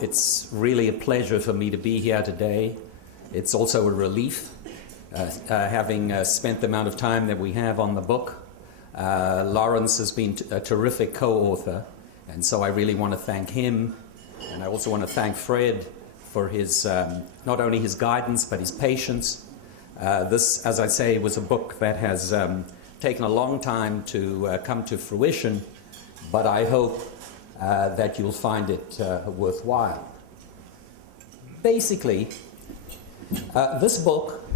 It's really a pleasure for me to be here today. It's also a relief, having spent the amount of time that we have on the book. Lawrence has been a terrific co-author, and so I really want to thank him. And I also want to thank Fred for his, not only his guidance, but his patience. This, as I say, was a book that has taken a long time to come to fruition, but I hope that you'll find it worthwhile. Basically, this book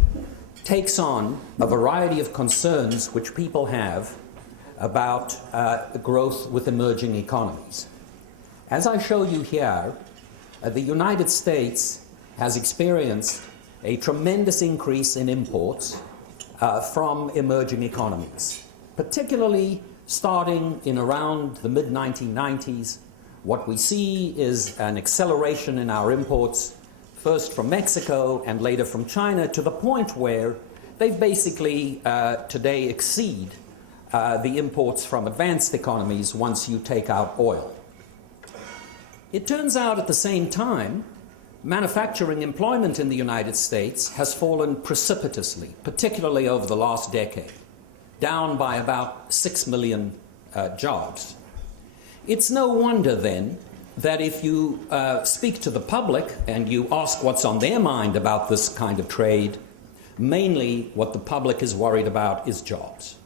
takes on a variety of concerns which people have about growth with emerging economies. As I show you here, the United States has experienced a tremendous increase in imports from emerging economies, particularly starting in around the mid-1990s. What we see is an acceleration in our imports, first from Mexico and later from China, to the point where they basically today exceed the imports from advanced economies once you take out oil. It turns out at the same time, manufacturing employment in the United States has fallen precipitously, particularly over the last decade, down by about 6 million jobs. It's no wonder then that if you speak to the public and you ask what's on their mind about this kind of trade, mainly what the public is worried about is jobs.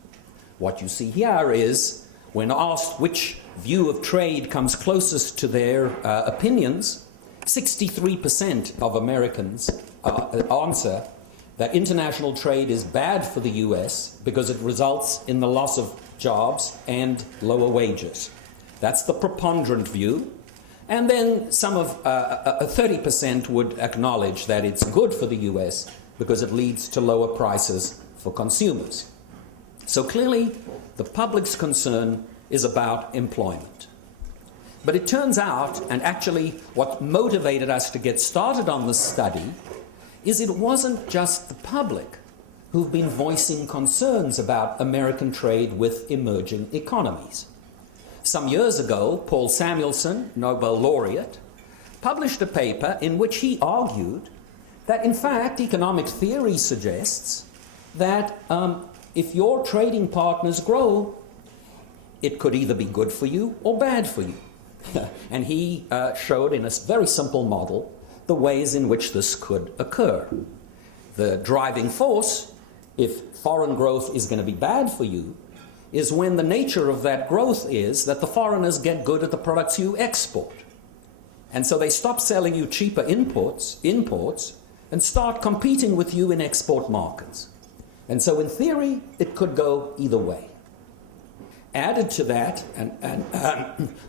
What you see here is, when asked which view of trade comes closest to their opinions, 63% of Americans answer that international trade is bad for the US because it results in the loss of jobs and lower wages. That's the preponderant view. And then some of 30% would acknowledge that it's good for the US because it leads to lower prices for consumers. So clearly, the public's concern is about employment. But it turns out, and actually what motivated us to get started on this study, is it wasn't just the public who've been voicing concerns about American trade with emerging economies. Some years ago, Paul Samuelson, Nobel laureate, published a paper in which he argued that, in fact, economic theory suggests that if your trading partners grow, it could either be good for you or bad for you. And he showed in a very simple model the ways in which this could occur. The driving force, if foreign growth is going to be bad for you, is when the nature of that growth is that the foreigners get good at the products you export. And so they stop selling you cheaper imports, and start competing with you in export markets. And so in theory, it could go either way. Added to that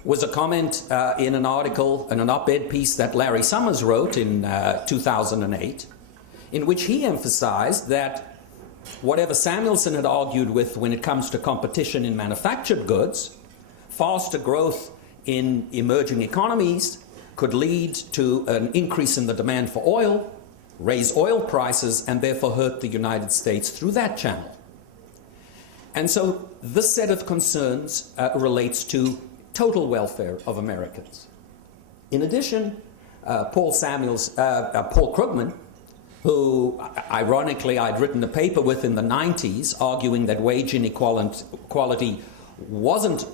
was a comment in an article, in an op-ed piece that Larry Summers wrote in 2008, in which he emphasized that whatever Samuelson had argued with when it comes to competition in manufactured goods, faster growth in emerging economies could lead to an increase in the demand for oil, raise oil prices, and therefore hurt the United States through that channel. And so this set of concerns relates to total welfare of Americans. In addition, Paul Krugman, who ironically I'd written a paper with in the 90s arguing that wage inequality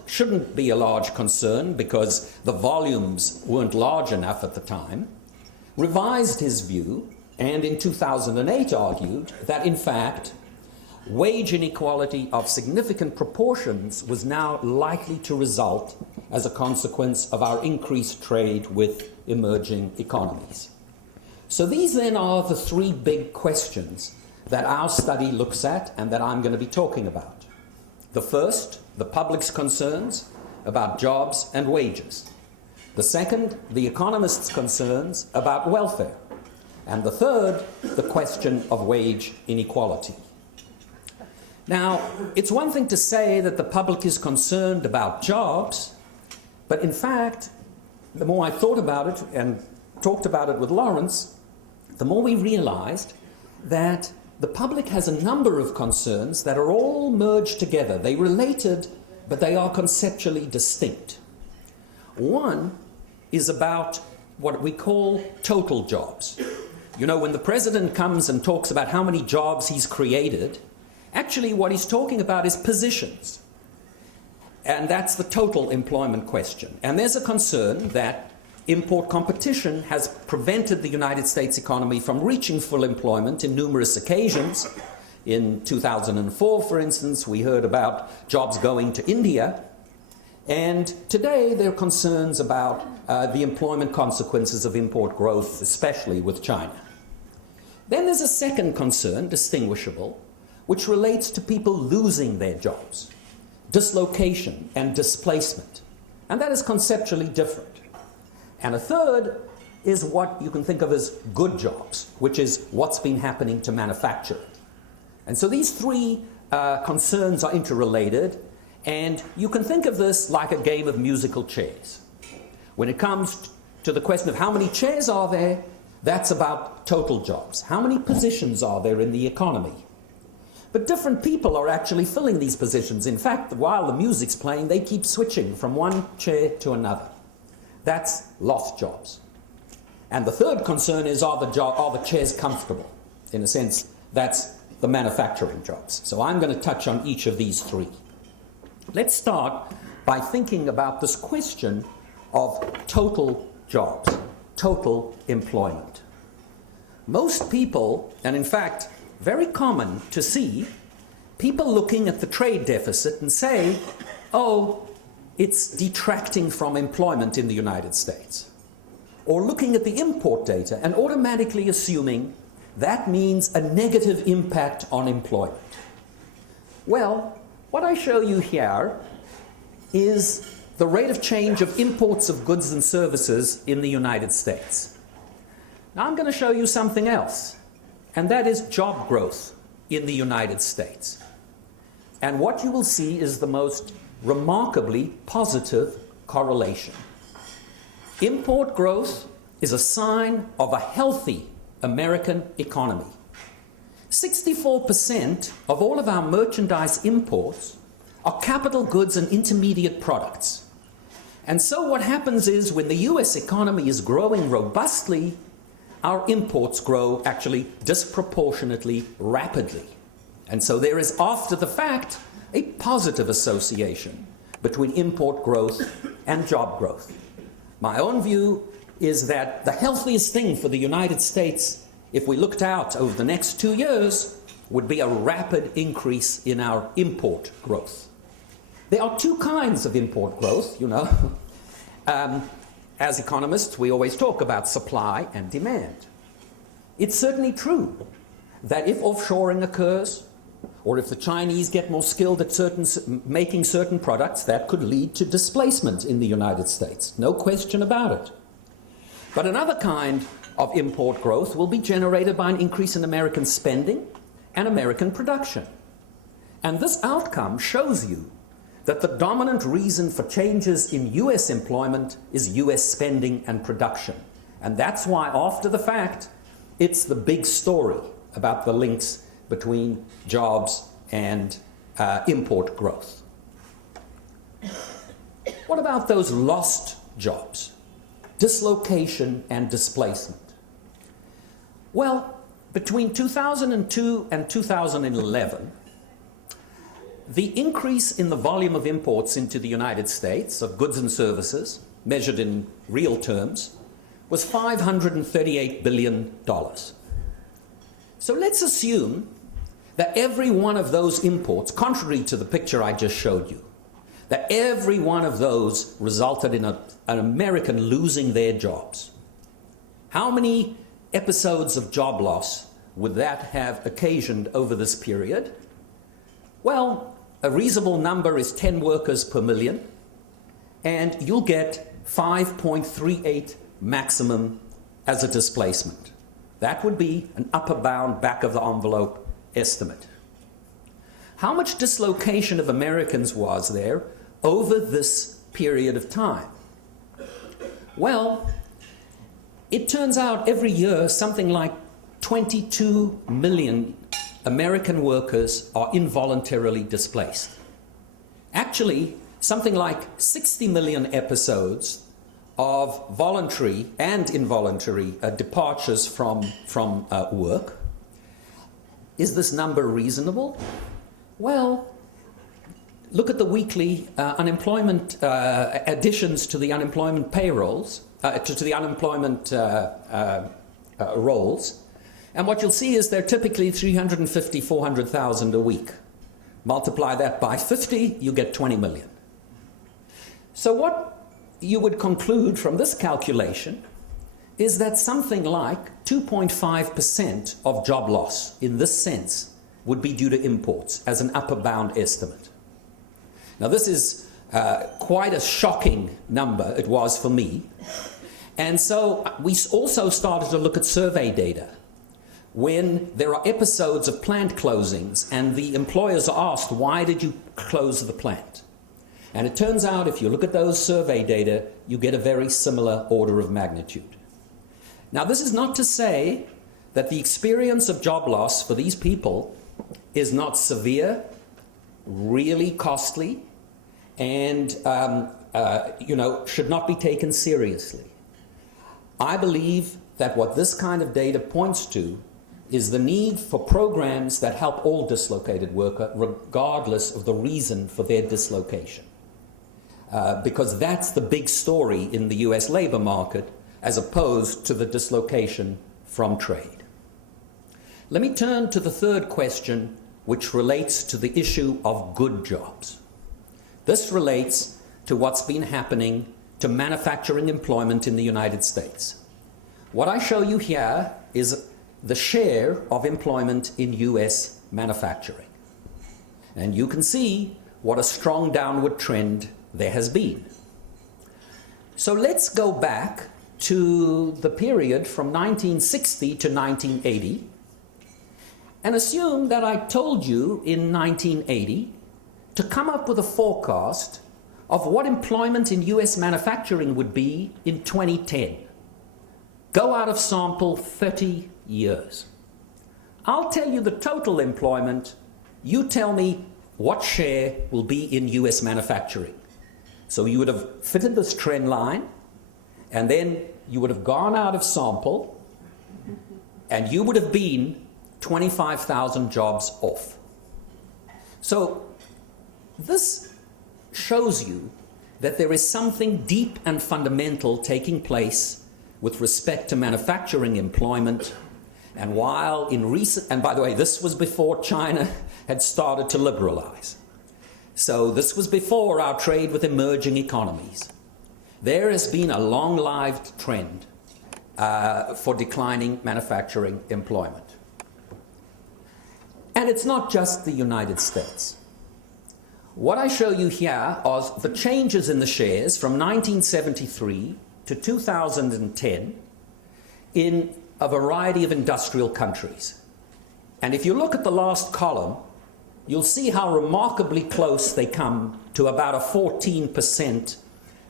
shouldn't be a large concern because the volumes weren't large enough at the time, revised his view and in 2008 argued that in fact wage inequality of significant proportions was now likely to result as a consequence of our increased trade with emerging economies. So these then are the three big questions that our study looks at and that I'm going to be talking about. The first, the public's concerns about jobs and wages. The second, the economists' concerns about welfare. And the third, the question of wage inequality. Now, it's one thing to say that the public is concerned about jobs, but in fact, the more I thought about it and talked about it with Lawrence, the more we realized that the public has a number of concerns that are all merged together. They related, but they are conceptually distinct. One is about what we call total jobs. You know, when the president comes and talks about how many jobs he's created, actually what he's talking about is positions. And that's the total employment question. And there's a concern that import competition has prevented the United States economy from reaching full employment in numerous occasions. In 2004, for instance, we heard about jobs going to India. And today there are concerns about the employment consequences of import growth, especially with China. Then there's a second concern, distinguishable, which relates to people losing their jobs, dislocation and displacement. And that is conceptually different. And a third is what you can think of as good jobs, which is what's been happening to manufacturing. And so these three concerns are interrelated, and you can think of this like a game of musical chairs. When it comes to the question of how many chairs are there, that's about total jobs. How many positions are there in the economy? But different people are actually filling these positions. In fact, while the music's playing, they keep switching from one chair to another. That's lost jobs. And the third concern is, are the chairs comfortable? In a sense, that's the manufacturing jobs. So I'm going to touch on each of these three. Let's start by thinking about this question of total jobs, total employment. Most people, and in fact, very common to see, people looking at the trade deficit and say, oh, it's detracting from employment in the United States. Or looking at the import data and automatically assuming that means a negative impact on employment. Well, what I show you here is the rate of change of imports of goods and services in the United States. Now I'm going to show you something else, and that is job growth in the United States. And what you will see is the most remarkably positive correlation. Import growth is a sign of a healthy American economy. 64% of all of our merchandise imports are capital goods and intermediate products. And so what happens is when the US economy is growing robustly, our imports grow actually disproportionately rapidly. And so there is, after the fact, a positive association between import growth and job growth. My own view is that the healthiest thing for the United States, if we looked out over the next 2 years, would be a rapid increase in our import growth. There are two kinds of import growth, you know. As economists, we always talk about supply and demand. It's certainly true that if offshoring occurs, or if the Chinese get more skilled at making certain products, that could lead to displacement in the United States. No question about it. But another kind of import growth will be generated by an increase in American spending and American production. And this outcome shows you that the dominant reason for changes in US employment is US spending and production. And that's why, after the fact, it's the big story about the links between jobs and import growth. What about those lost jobs? Dislocation and displacement. Well, between 2002 and 2011, the increase in the volume of imports into the United States of goods and services, measured in real terms, was $538 billion. So let's assume that every one of those imports, contrary to the picture I just showed you, that every one of those resulted in an American losing their jobs. How many episodes of job loss would that have occasioned over this period? Well, a reasonable number is 10 workers per million, and you'll get 5.38 maximum as a displacement. That would be an upper bound, back of the envelope estimate. How much dislocation of Americans was there over this period of time? Well, it turns out every year something like 22 million American workers are involuntarily displaced. Actually, something like 60 million episodes of voluntary and involuntary departures from work. Is this number reasonable? Well, look at the weekly unemployment additions to the unemployment payrolls, to the unemployment rolls, and what you'll see is they're typically 350, 400,000 a week. Multiply that by 50, you get 20 million. So what you would conclude from this calculation is that something like 2.5% of job loss in this sense would be due to imports as an upper bound estimate. Now this is quite a shocking number, it was for me. And so we also started to look at survey data. When there are episodes of plant closings and the employers are asked, why did you close the plant? And it turns out if you look at those survey data, you get a very similar order of magnitude. Now this is not to say that the experience of job loss for these people is not severe, really costly, and should not be taken seriously. I believe that what this kind of data points to is the need for programs that help all dislocated workers regardless of the reason for their dislocation. Because that's the big story in the US labor market as opposed to the dislocation from trade. Let me turn to the third question, which relates to the issue of good jobs. This relates to what's been happening to manufacturing employment in the United States. What I show you here is the share of employment in US manufacturing. And you can see what a strong downward trend there has been. So let's go back to the period from 1960 to 1980 and assume that I told you in 1980 to come up with a forecast of what employment in US manufacturing would be in 2010. Go out of sample 30 years. I'll tell you the total employment, you tell me what share will be in US manufacturing. So you would have fitted this trend line, and then you would have gone out of sample, and you would have been 25,000 jobs off. So this shows you that there is something deep and fundamental taking place with respect to manufacturing employment. And while in recent, and by the way, this was before China had started to liberalize. So this was before our trade with emerging economies. There has been a long-lived trend for declining manufacturing employment. And it's not just the United States. What I show you here are the changes in the shares from 1973 to 2010 in a variety of industrial countries. And if you look at the last column, you'll see how remarkably close they come to about a 14%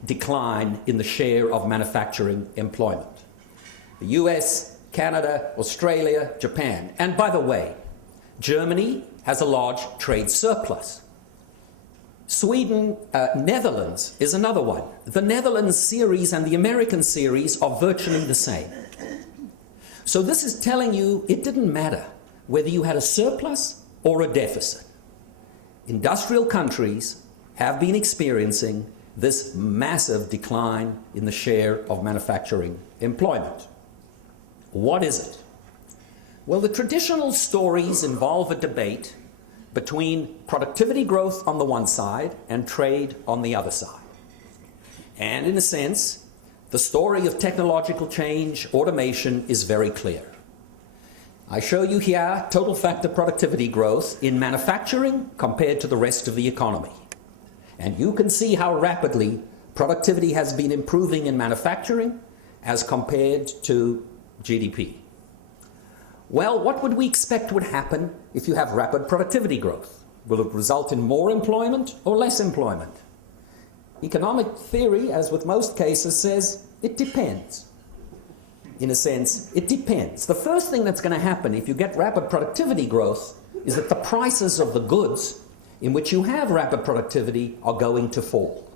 decline in the share of manufacturing employment. The US, Canada, Australia, Japan. And by the way, Germany has a large trade surplus. Sweden, Netherlands is another one. The Netherlands series and the American series are virtually the same. So this is telling you it didn't matter whether you had a surplus or a deficit. Industrial countries have been experiencing this massive decline in the share of manufacturing employment. What is it? Well, the traditional stories involve a debate between productivity growth on the one side and trade on the other side. And in a sense, the story of technological change, automation, is very clear. I show you here total factor productivity growth in manufacturing compared to the rest of the economy. And you can see how rapidly productivity has been improving in manufacturing as compared to GDP. Well, what would we expect would happen if you have rapid productivity growth? Will it result in more employment or less employment? Economic theory, as with most cases, says it depends. In a sense, it depends. The first thing that's going to happen if you get rapid productivity growth is that the prices of the goods in which you have rapid productivity are going to fall.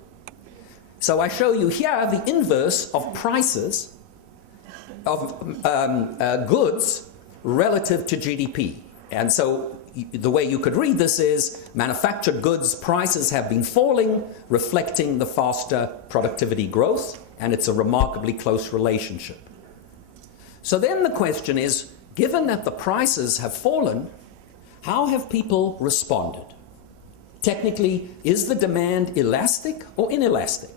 So I show you here the inverse of prices of goods relative to GDP. And so the way you could read this is manufactured goods prices have been falling, reflecting the faster productivity growth, and it's a remarkably close relationship. So then the question is, given that the prices have fallen, how have people responded? Technically, is the demand elastic or inelastic?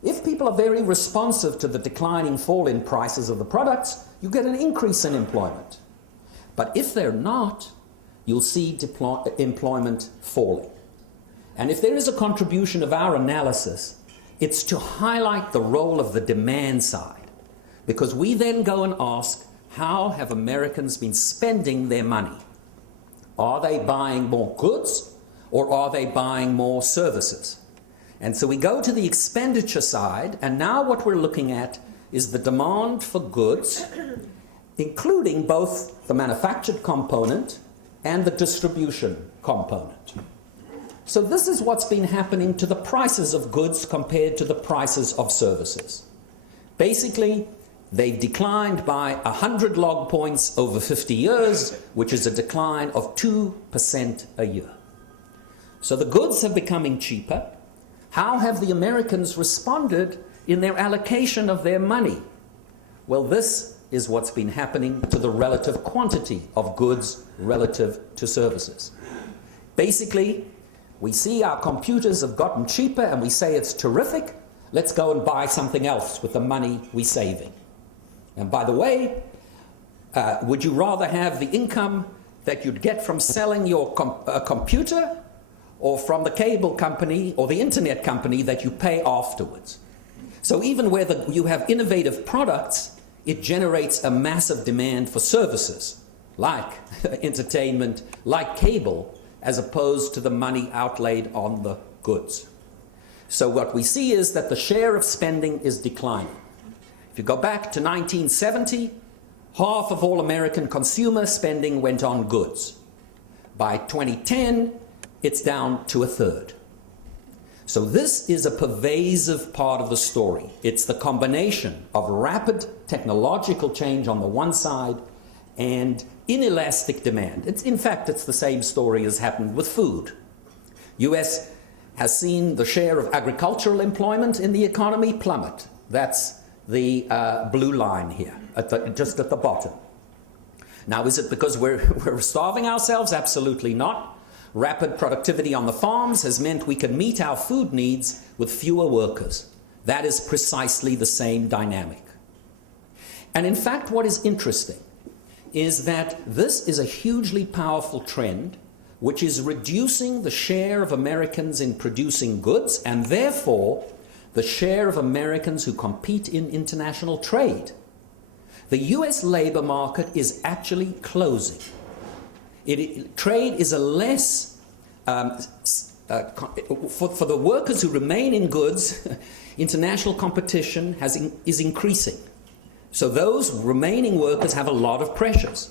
If people are very responsive to the declining fall in prices of the products, you get an increase in employment. But if they're not, you'll see employment falling. And if there is a contribution of our analysis, it's to highlight the role of the demand side, because we then go and ask, how have Americans been spending their money? Are they buying more goods or are they buying more services? And so we go to the expenditure side, and now what we're looking at is the demand for goods, including both the manufactured component and the distribution component. So this is what's been happening to the prices of goods compared to the prices of services. Basically, they've declined by 100 log points over 50 years, which is a decline of 2% a year. So the goods are becoming cheaper. How have the Americans responded in their allocation of their money? Well, this is what's been happening to the relative quantity of goods relative to services. Basically, we see our computers have gotten cheaper and we say it's terrific. Let's go and buy something else with the money we're saving. And by the way, would you rather have the income that you'd get from selling your computer, or from the cable company or the internet company that you pay afterwards? So even where you have innovative products, it generates a massive demand for services like entertainment, like cable, as opposed to the money outlaid on the goods. So what we see is that the share of spending is declining. If you go back to 1970, half of all American consumer spending went on goods. By 2010, it's down to a third. So this is a pervasive part of the story. It's the combination of rapid technological change on the one side and inelastic demand. In fact, it's the same story as happened with food. US has seen the share of agricultural employment in the economy plummet. That's the blue line here, just at the bottom. Now, is it because we're starving ourselves? Absolutely not. Rapid productivity on the farms has meant we can meet our food needs with fewer workers. That is precisely the same dynamic. And in fact, what is interesting is that this is a hugely powerful trend which is reducing the share of Americans in producing goods and therefore the share of Americans who compete in international trade. The US labor market is actually closing. Trade is a less, for the workers who remain in goods, international competition is increasing. So those remaining workers have a lot of pressures.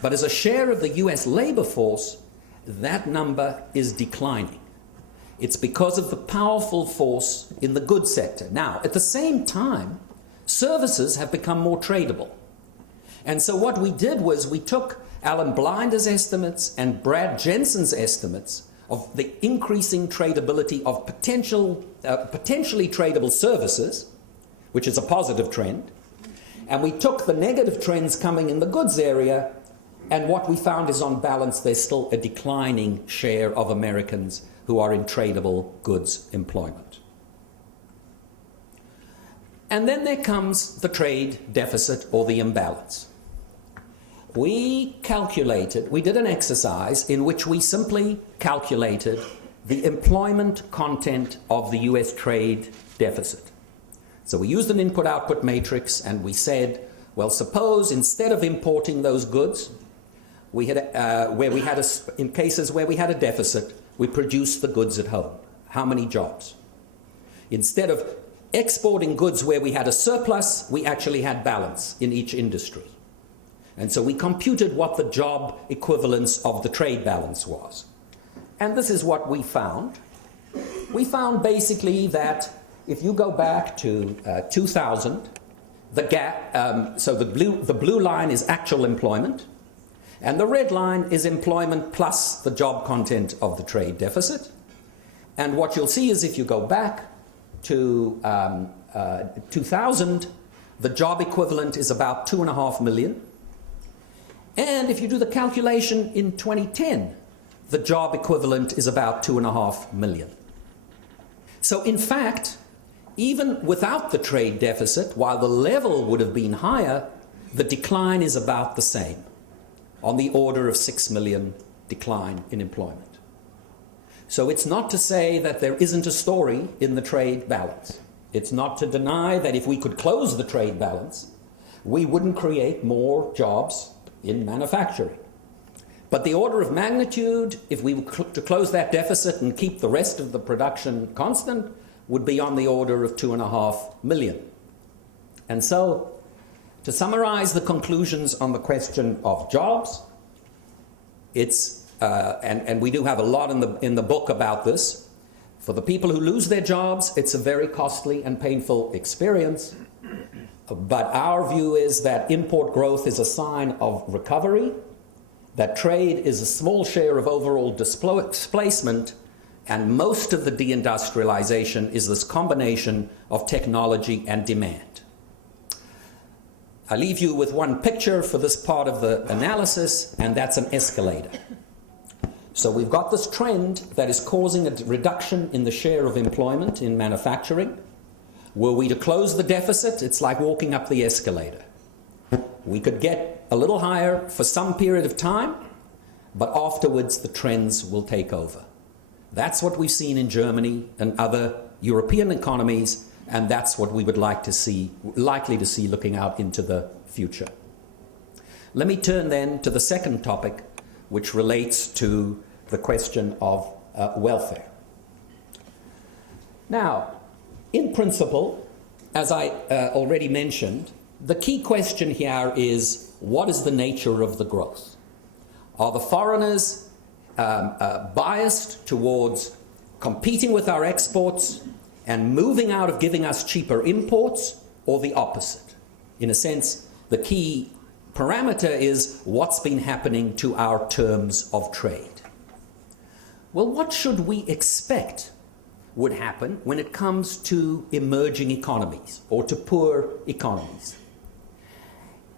But as a share of the US labor force, that number is declining. It's because of the powerful force in the goods sector. Now, at the same time, services have become more tradable. And so what we did was we took Alan Blinder's estimates and Brad Jensen's estimates of the increasing tradability of potentially tradable services, which is a positive trend, and we took the negative trends coming in the goods area, and what we found is, on balance, there's still a declining share of Americans who are in tradable goods employment. And then there comes the trade deficit or the imbalance. We did an exercise in which we simply calculated the employment content of the US trade deficit. So we used an input-output matrix and we said, well, suppose instead of importing those goods, in cases where we had a deficit, we produced the goods at home. How many jobs? Instead of exporting goods where we had a surplus, we actually had balance in each industry. And so we computed what the job equivalence of the trade balance was. And this is what we found. We found basically that if you go back to 2000, the gap, so the blue line is actual employment, and the red line is employment plus the job content of the trade deficit. And what you'll see is if you go back to 2000, the job equivalent is about 2.5 million. And if you do the calculation in 2010, the job equivalent is about 2.5 million. So in fact, even without the trade deficit, while the level would have been higher, the decline is about the same, on the order of 6 million decline in employment. So it's not to say that there isn't a story in the trade balance. It's not to deny that if we could close the trade balance, we wouldn't create more jobs in manufacturing. But the order of magnitude, if we were to close that deficit and keep the rest of the production constant, would be on the order of 2.5 million. And so, to summarize the conclusions on the question of jobs, it's, and we do have a lot in the book about this, for the people who lose their jobs, it's a very costly and painful experience. But our view is that import growth is a sign of recovery, that trade is a small share of overall displacement, and most of the deindustrialization is this combination of technology and demand. I leave you with one picture for this part of the analysis, and that's an escalator. So we've got this trend that is causing a reduction in the share of employment in manufacturing. Were we to close the deficit, it's like walking up the escalator. We could get a little higher for some period of time, but afterwards the trends will take over. That's what we've seen in Germany and other European economies, and that's what we would likely to see looking out into the future. Let me turn then to the second topic, which relates to the question of welfare. Now, in principle, as I already mentioned, the key question here is, what is the nature of the growth? Are the foreigners biased towards competing with our exports and moving out of giving us cheaper imports, or the opposite? In a sense, the key parameter is what's been happening to our terms of trade. Well, what should we expect would happen when it comes to emerging economies or to poor economies?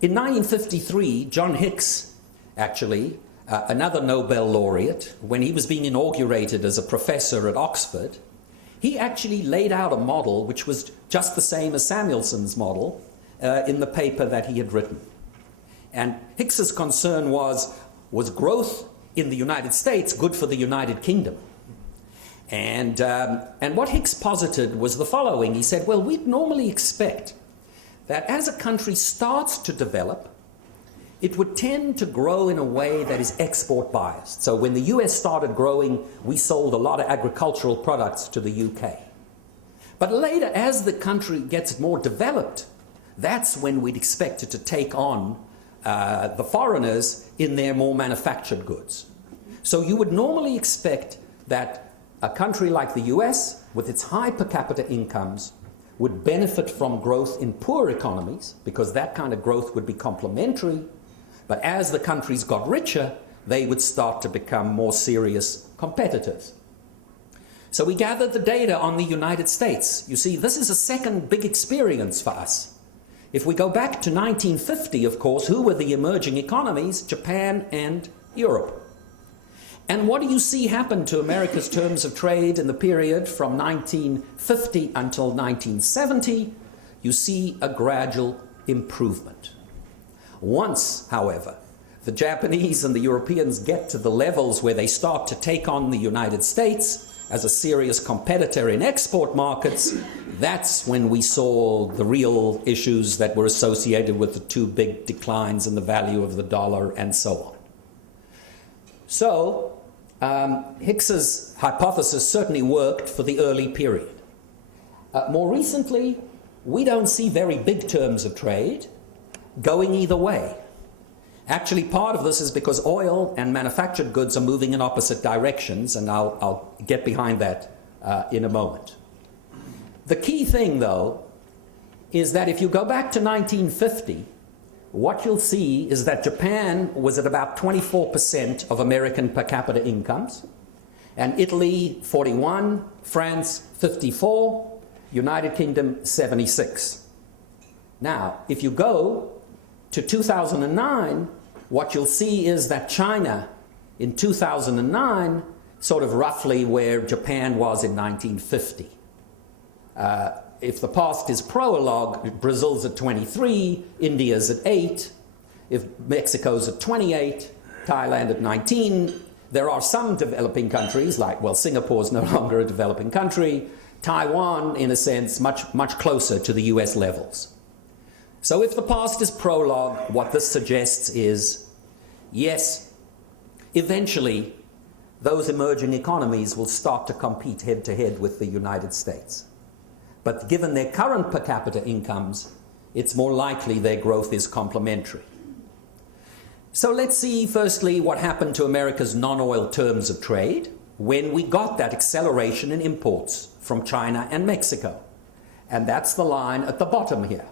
In 1953, John Hicks, actually, another Nobel laureate, when he was being inaugurated as a professor at Oxford, he actually laid out a model which was just the same as Samuelson's model in the paper that he had written. And Hicks's concern was growth in the United States good for the United Kingdom? And what Hicks posited was the following. He said, well, we'd normally expect that as a country starts to develop, it would tend to grow in a way that is export biased. So when the US started growing, we sold a lot of agricultural products to the UK. But later, as the country gets more developed, that's when we'd expect it to take on the foreigners in their more manufactured goods. So you would normally expect that a country like the US, with its high per capita incomes, would benefit from growth in poor economies, because that kind of growth would be complementary. But as the countries got richer, they would start to become more serious competitors. So we gathered the data on the United States. You see, this is a second big experience for us. If we go back to 1950, of course, who were the emerging economies? Japan and Europe. And what do you see happen to America's terms of trade in the period from 1950 until 1970? You see a gradual improvement. Once, however, the Japanese and the Europeans get to the levels where they start to take on the United States as a serious competitor in export markets, that's when we saw the real issues that were associated with the two big declines in the value of the dollar and so on. So, Hicks's hypothesis certainly worked for the early period. More recently, we don't see very big terms of trade going either way. Actually, part of this is because oil and manufactured goods are moving in opposite directions, and I'll get behind that in a moment. The key thing, though, is that if you go back to 1950, what you'll see is that Japan was at about 24% of American per capita incomes, and Italy 41, France 54, United Kingdom 76. Now, if you go to 2009, what you'll see is that China in 2009, sort of roughly where Japan was in 1950. If the past is prologue, Brazil's at 23, India's at 8, if Mexico's at 28, Thailand at 19. There are some developing countries, like, well, Singapore's no longer a developing country. Taiwan, in a sense, much closer to the US levels. So if the past is prologue, what this suggests is, yes, eventually those emerging economies will start to compete head-to-head with the United States. But given their current per capita incomes, it's more likely their growth is complementary. So let's see, firstly, what happened to America's non-oil terms of trade when we got that acceleration in imports from China and Mexico. And that's the line at the bottom here.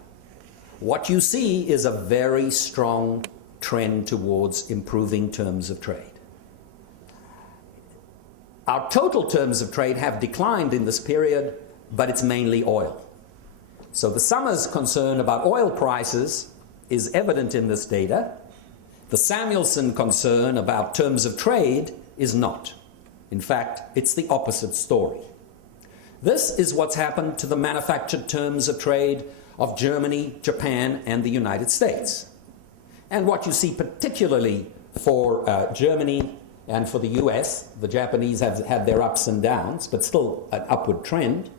What you see is a very strong trend towards improving terms of trade. Our total terms of trade have declined in this period, but it's mainly oil. So the summer's concern about oil prices is evident in this data. The Samuelson concern about terms of trade is not. In fact, it's the opposite story. This is what's happened to the manufactured terms of trade of Germany, Japan, and the United States. And what you see particularly for Germany and for the US, the Japanese have had their ups and downs, but still an upward trend,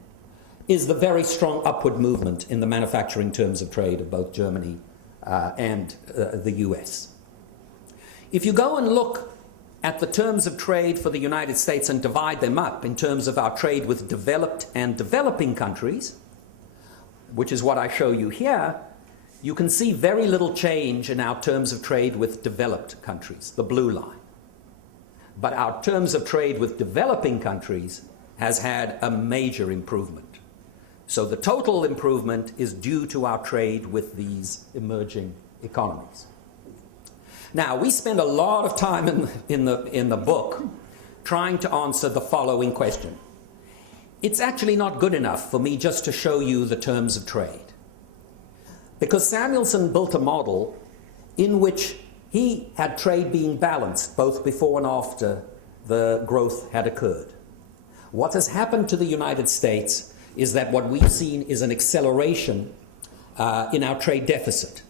is the very strong upward movement in the manufacturing terms of trade of both Germany and the US. If you go and look at the terms of trade for the United States and divide them up in terms of our trade with developed and developing countries, which is what I show you here, you can see very little change in our terms of trade with developed countries, the blue line. But our terms of trade with developing countries has had a major improvement. So the total improvement is due to our trade with these emerging economies. Now, we spend a lot of time in the book trying to answer the following question. It's actually not good enough for me just to show you the terms of trade, because Samuelson built a model in which he had trade being balanced both before and after the growth had occurred. What has happened to the United States is that what we've seen is an acceleration in our trade deficit.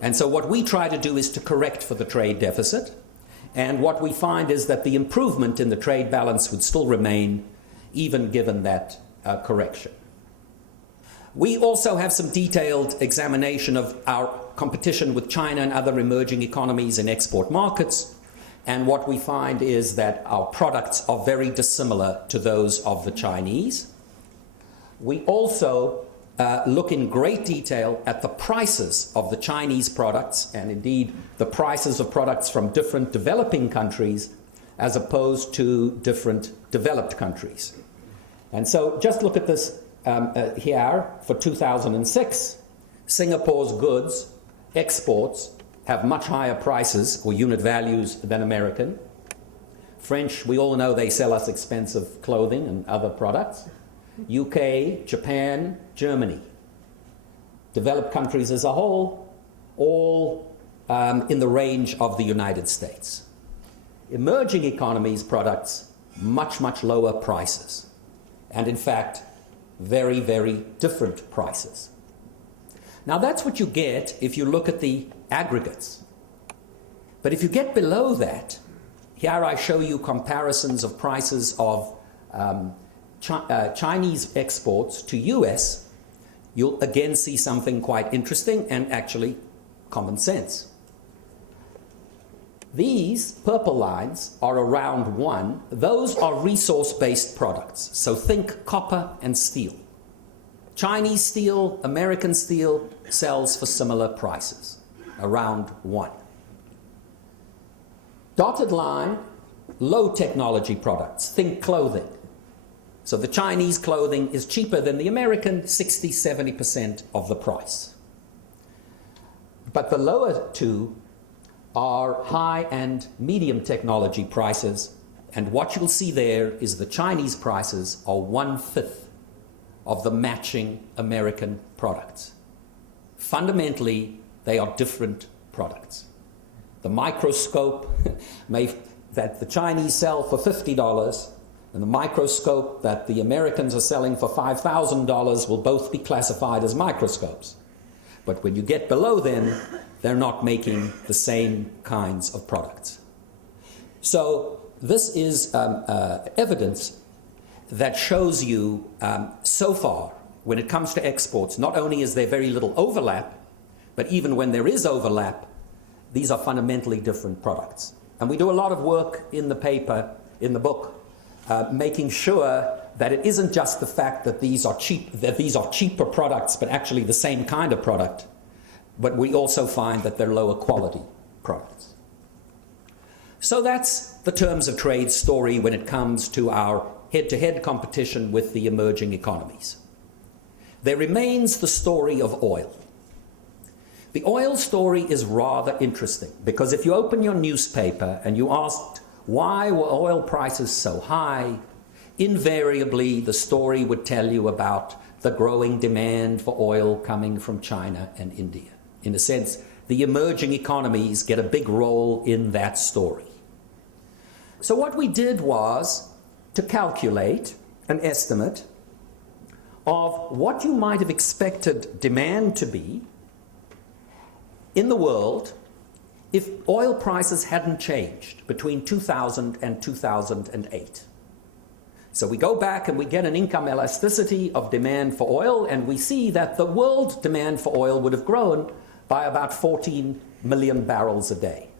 And so what we try to do is to correct for the trade deficit. And what we find is that the improvement in the trade balance would still remain even given that correction. We also have some detailed examination of our competition with China and other emerging economies in export markets. And what we find is that our products are very dissimilar to those of the Chinese. We also look in great detail at the prices of the Chinese products and indeed the prices of products from different developing countries as opposed to different developed countries. And so just look at this here for 2006. Singapore's goods, exports, have much higher prices or unit values than American. French, we all know they sell us expensive clothing and other products. UK, Japan, Germany. Developed countries as a whole, all in the range of the United States. Emerging economies products, much, much lower prices. And in fact, very, very different prices. Now that's what you get if you look at the aggregates. But if you get below that, here I show you comparisons of prices of Chinese exports to US, you'll again see something quite interesting and actually common sense. These purple lines are around 1. Those are resource-based products. So think copper and steel. Chinese steel, American steel sells for similar prices, around 1. Dotted line, low technology products. Think clothing. So the Chinese clothing is cheaper than the American, 60, 70% of the price. But the lower two are high and medium technology prices, and what you'll see there is the Chinese prices are 1/5 of the matching American products. Fundamentally, they are different products. The microscope that the Chinese sell for $50 and the microscope that the Americans are selling for $5,000 will both be classified as microscopes. But when you get below them, they're not making the same kinds of products. So this is evidence that shows you so far, when it comes to exports, not only is there very little overlap, but even when there is overlap, these are fundamentally different products. And we do a lot of work in the paper, in the book, making sure that it isn't just the fact that these are cheaper products, but actually the same kind of product, but we also find that they're lower quality products. So that's the terms of trade story when it comes to our head-to-head competition with the emerging economies. There remains the story of oil. The oil story is rather interesting because if you open your newspaper and you asked why were oil prices so high, invariably the story would tell you about the growing demand for oil coming from China and India. In a sense, the emerging economies get a big role in that story. So what we did was to calculate an estimate of what you might have expected demand to be in the world if oil prices hadn't changed between 2000 and 2008. So we go back and we get an income elasticity of demand for oil, and we see that the world demand for oil would have grown by about 14 million barrels a day.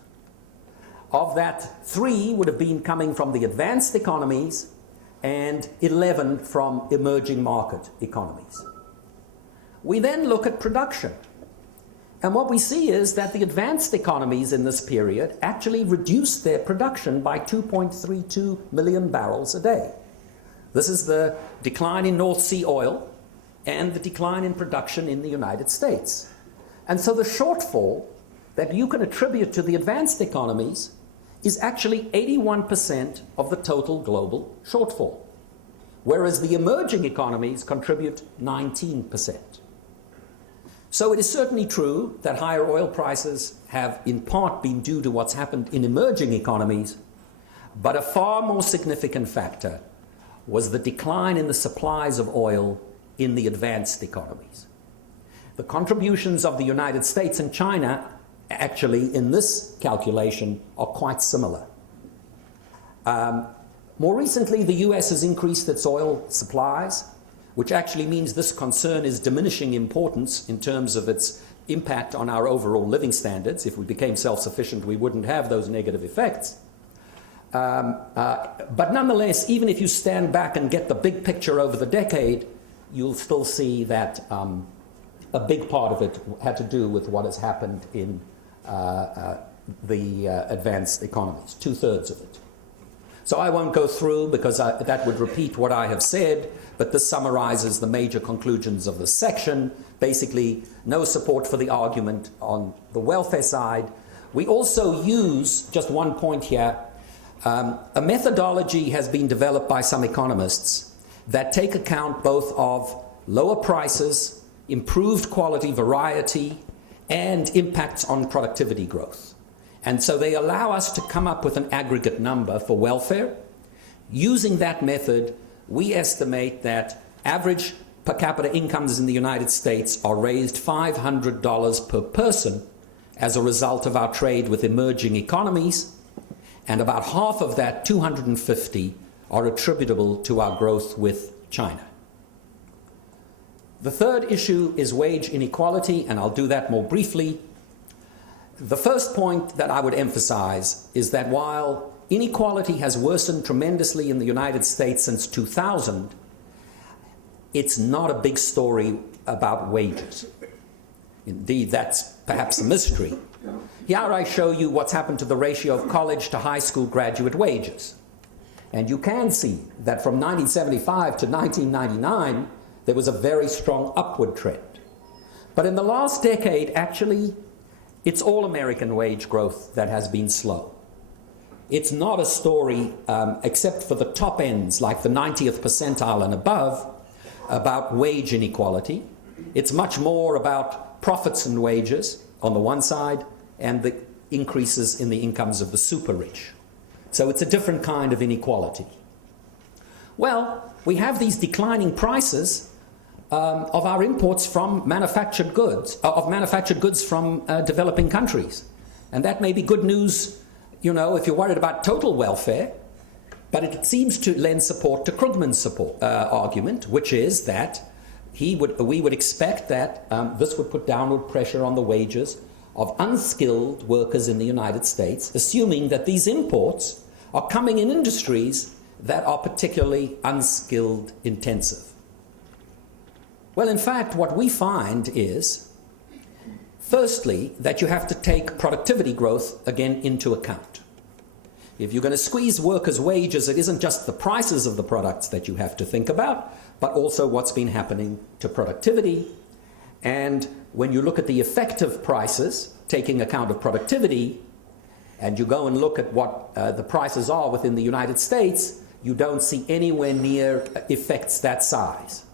Of that, 3 would have been coming from the advanced economies and 11 from emerging market economies. We then look at production. And what we see is that the advanced economies in this period actually reduced their production by 2.32 million barrels a day. This is the decline in North Sea oil and the decline in production in the United States. And so the shortfall that you can attribute to the advanced economies is actually 81% of the total global shortfall, whereas the emerging economies contribute 19%. So it is certainly true that higher oil prices have in part been due to what's happened in emerging economies, but a far more significant factor was the decline in the supplies of oil in the advanced economies. The contributions of the United States and China actually in this calculation are quite similar. More recently, the US has increased its oil supplies, which actually means this concern is diminishing importance in terms of its impact on our overall living standards. If we became self-sufficient, we wouldn't have those negative effects. But nonetheless, even if you stand back and get the big picture over the decade, you'll still see that a big part of it had to do with what has happened in the advanced economies, 2/3 of it. So I won't go through because that would repeat what I have said, but this summarizes the major conclusions of this section. Basically, no support for the argument on the welfare side. We also use, just one point here, a methodology has been developed by some economists that take account both of lower prices, improved quality variety, and impacts on productivity growth. And so they allow us to come up with an aggregate number for welfare. Using that method, we estimate that average per capita incomes in the United States are raised $500 per person as a result of our trade with emerging economies, and about half of that, 250, are attributable to our growth with China. The third issue is wage inequality, and I'll do that more briefly. The first point that I would emphasize is that while inequality has worsened tremendously in the United States since 2000, it's not a big story about wages. Indeed, that's perhaps a mystery. Here I show you what's happened to the ratio of college to high school graduate wages. And you can see that from 1975 to 1999, there was a very strong upward trend. But in the last decade, actually, it's all American wage growth that has been slow. It's not a story, except for the top ends, like the 90th percentile and above, about wage inequality. It's much more about profits and wages on the one side and the increases in the incomes of the super rich. So it's a different kind of inequality. Well, we have these declining prices of our imports from manufactured goods, from developing countries. And that may be good news, you know, if you're worried about total welfare, but it seems to lend support to Krugman's argument, which is that we would expect that this would put downward pressure on the wages of unskilled workers in the United States, assuming that these imports are coming in industries that are particularly unskilled intensive. Well, in fact, what we find is, firstly, that you have to take productivity growth again into account. If you're going to squeeze workers' wages, it isn't just the prices of the products that you have to think about, but also what's been happening to productivity. And when you look at the effective prices, taking account of productivity, and you go and look at what the prices are within the United States, you don't see anywhere near effects that size.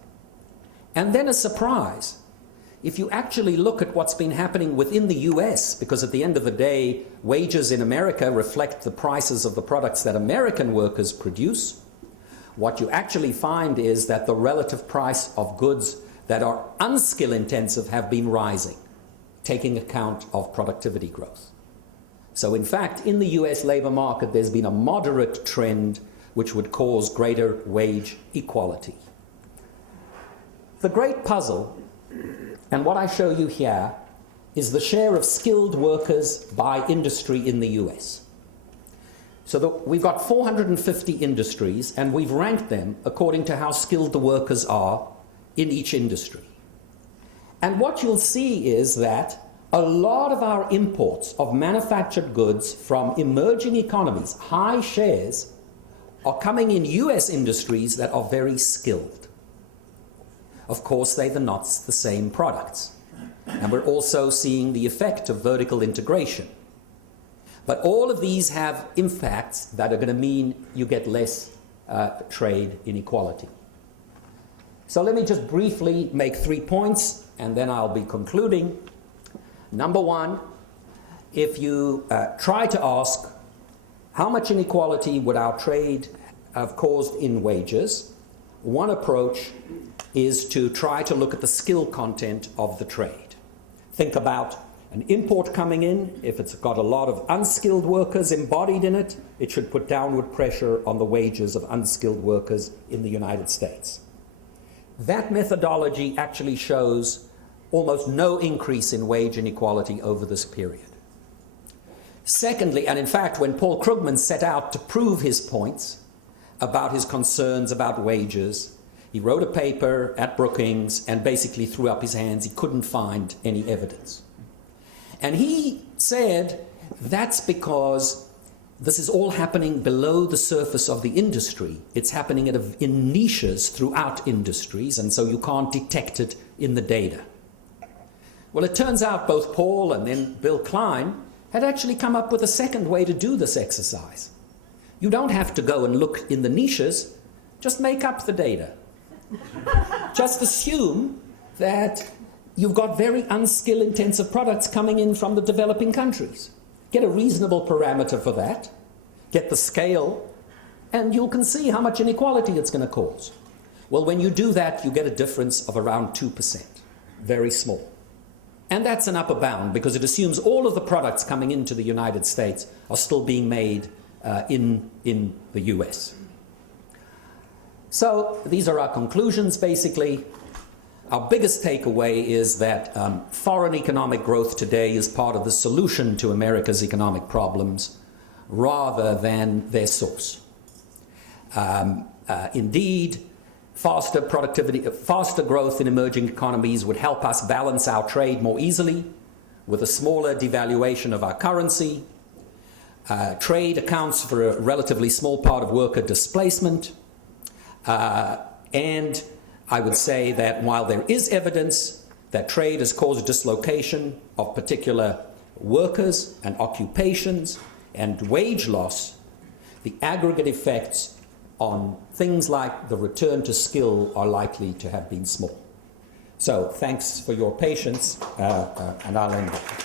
And then a surprise, if you actually look at what's been happening within the US, because at the end of the day, wages in America reflect the prices of the products that American workers produce, what you actually find is that the relative price of goods that are unskill intensive have been rising, taking account of productivity growth. So in fact, in the US labor market, there's been a moderate trend which would cause greater wage equality. The great puzzle, and what I show you here, is the share of skilled workers by industry in the US. So we've got 450 industries, and we've ranked them according to how skilled the workers are in each industry. And what you'll see is that a lot of our imports of manufactured goods from emerging economies, high shares, are coming in US industries that are very skilled. Of course, they're not the same products. And we're also seeing the effect of vertical integration. But all of these have impacts that are going to mean you get less trade inequality. So let me just briefly make 3 points, and then I'll be concluding. Number one, if you try to ask how much inequality would our trade have caused in wages, one approach is to try to look at the skill content of the trade. Think about an import coming in. If it's got a lot of unskilled workers embodied in it, it should put downward pressure on the wages of unskilled workers in the United States. That methodology actually shows almost no increase in wage inequality over this period. Secondly, and in fact, when Paul Krugman set out to prove his points about his concerns about wages, he wrote a paper at Brookings and basically threw up his hands. He couldn't find any evidence. And he said that's because this is all happening below the surface of the industry. It's happening in niches throughout industries, and so you can't detect it in the data. Well, it turns out both Paul and then Bill Klein had actually come up with a second way to do this exercise. You don't have to go and look in the niches, just make up the data. Just assume that you've got very unskill-intensive products coming in from the developing countries. Get a reasonable parameter for that, get the scale, and you can see how much inequality it's going to cause. Well, when you do that, you get a difference of around 2%, very small. And that's an upper bound because it assumes all of the products coming into the United States are still being made in the US. So these are our conclusions, basically. Our biggest takeaway is that foreign economic growth today is part of the solution to America's economic problems rather than their source. Indeed, faster growth in emerging economies would help us balance our trade more easily with a smaller devaluation of our currency. Trade accounts for a relatively small part of worker displacement. And I would say that while there is evidence that trade has caused dislocation of particular workers and occupations and wage loss, the aggregate effects on things like the return to skill are likely to have been small. So thanks for your patience, and I'll end it.